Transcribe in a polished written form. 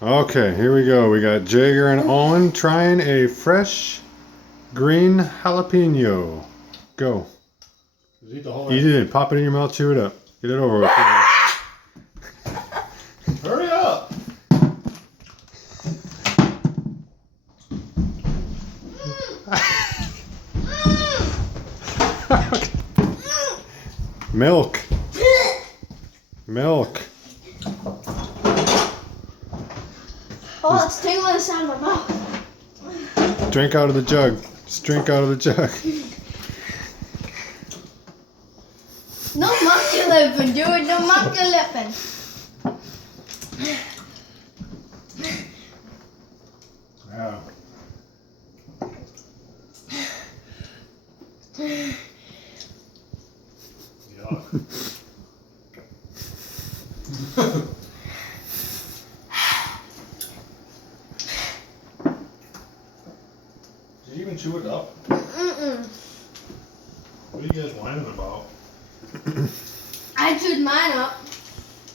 Okay, here we go. We got Jagger and Owen trying a fresh green jalapeno. Go. Just eat the whole Eat thing. it in. Pop it in your mouth. Chew it up. Get it over with. Hurry up. Milk. Milk. Oh, it's tingling inside my mouth. Drink out of the jug. Just drink out of the jug. No monkey lipping, dude. No monkey lipping. Yeah. Yuck. Did you even chew it up? Mm-mm. What are you guys whining about? I chewed mine up.